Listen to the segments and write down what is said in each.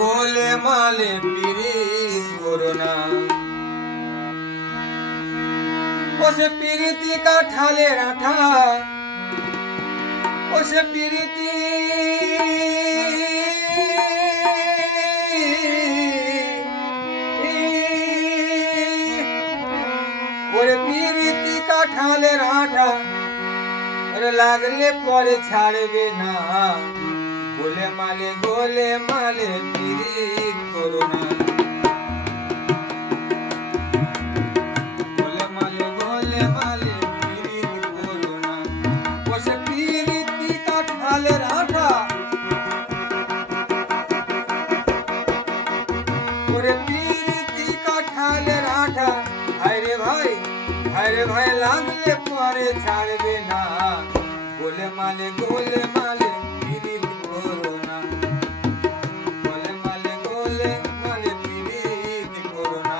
গোলে মালে পিরিত করোনা ওসে পিরিতি কাঠালের আঠা ওসে পিরিতি ওরে পিরিতি কাঠালের আঠা ওরে লাগলে পরে ছাড়বে না গোলে মালে পিরিত করোনা গোলে মালে পিরিত করোনা ওসে পিরিতি কাঠালের আঠা ওরে পিরিতি কাঠালের আঠা হায়রে ভাই লাগলে পরে ছাড়বে না গোলে মালে পিরিত করোনা গোলে মালে পিরিত করোনা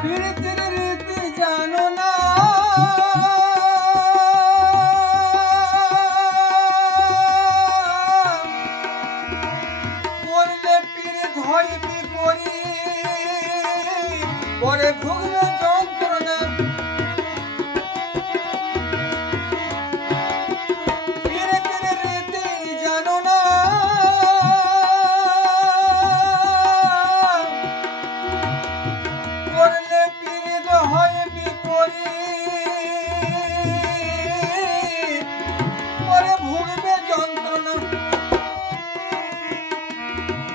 পিরিতের রীতি জানো না পড়লে পিরিত হইবি পরি পরে ভুগবে যন্ত্রণা পিরিতের রীতি জানো না পড়লে পিরিত হইবি পরি পরে ভুগবে যন্ত্রণা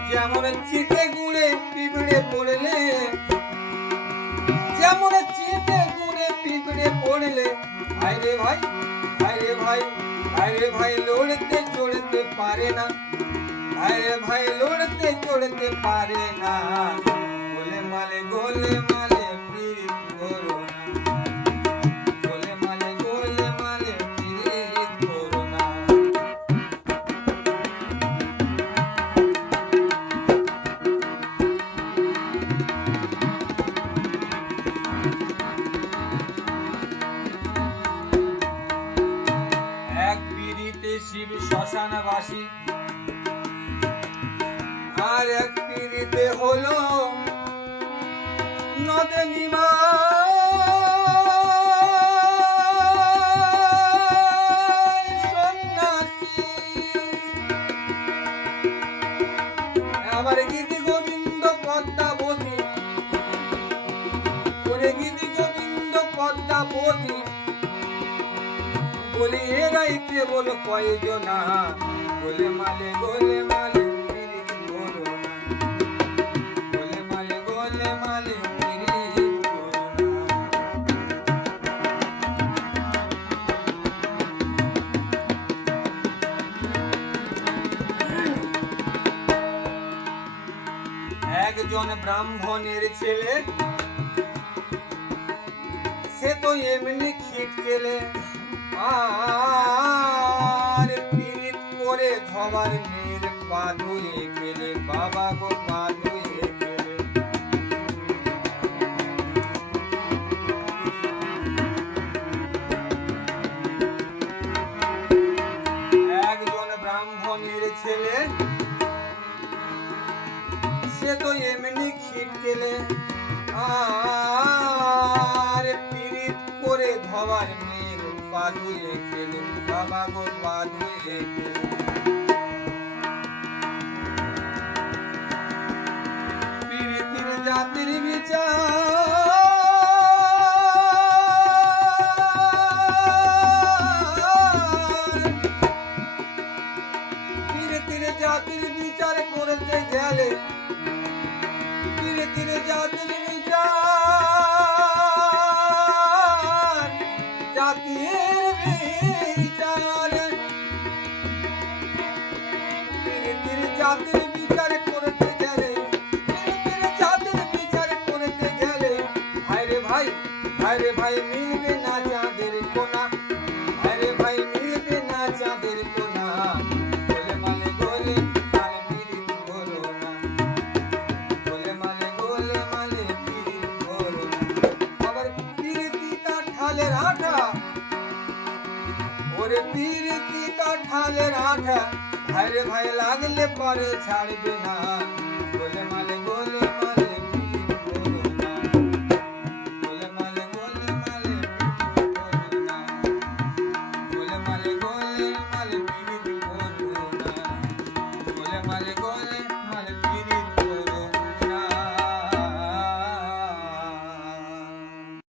যেমন চিতে গুড়ে পিঁপড়ে পড়লে যেমন চিতে গুড়ে পিঁপড়ে পড়লে হায়রে ভাই লড়তে চড়তে পারে না হায়রে ভাই লড়তে চড়তে পারে না গোলে মালে পিরিত করোনা গোলে মালে পিরিত করোনা এক পিরিতে শিব শ্মশানবাসী আর এক পিরিতে হলো নদে সন্ন্যাসী আমার গীতি গোবিন্দ পদ্মাবতী ওরে গীতি গোবিন্দ পদ্মাবতী বলি এরাই কেবল কয়জনা গোলে মালে পিরিত করোনা গোলে মালে পিরিত করোনা একজন ব্রাহ্মণের ছেলে সে তো এমনি খিট গেলে আর পিরিত করে ধবার মেয়ের পা ধুয়ে গেলে বাবা গো পা ধুয়ে গেলে একজন ব্রাহ্মণের ছেলে সে তো এমনি খিট গেলে আর পিরিত করে ধবার মেয়ের পা ধুয়ে গেলে বাবা গো পা ধুয়ে গেলে পিরিতির জাতির বিচার পিরিতির জাতির বিচার করতে গেলে পিরিতির জাতির বিচার জাতির বিচার পিরিতির জাতির বিচার করতে গেলে পিরিতির জাতির বিচার করতে গেলে হায়রে ভাই মিলবে না চাঁদের কোনা হায়রে ভাই মিলবে না চাঁদের কোনা ওরে পীরিতি কাঁঠালের আঠা ভাইরে ভাই লাগলে পরে ছাড়বে না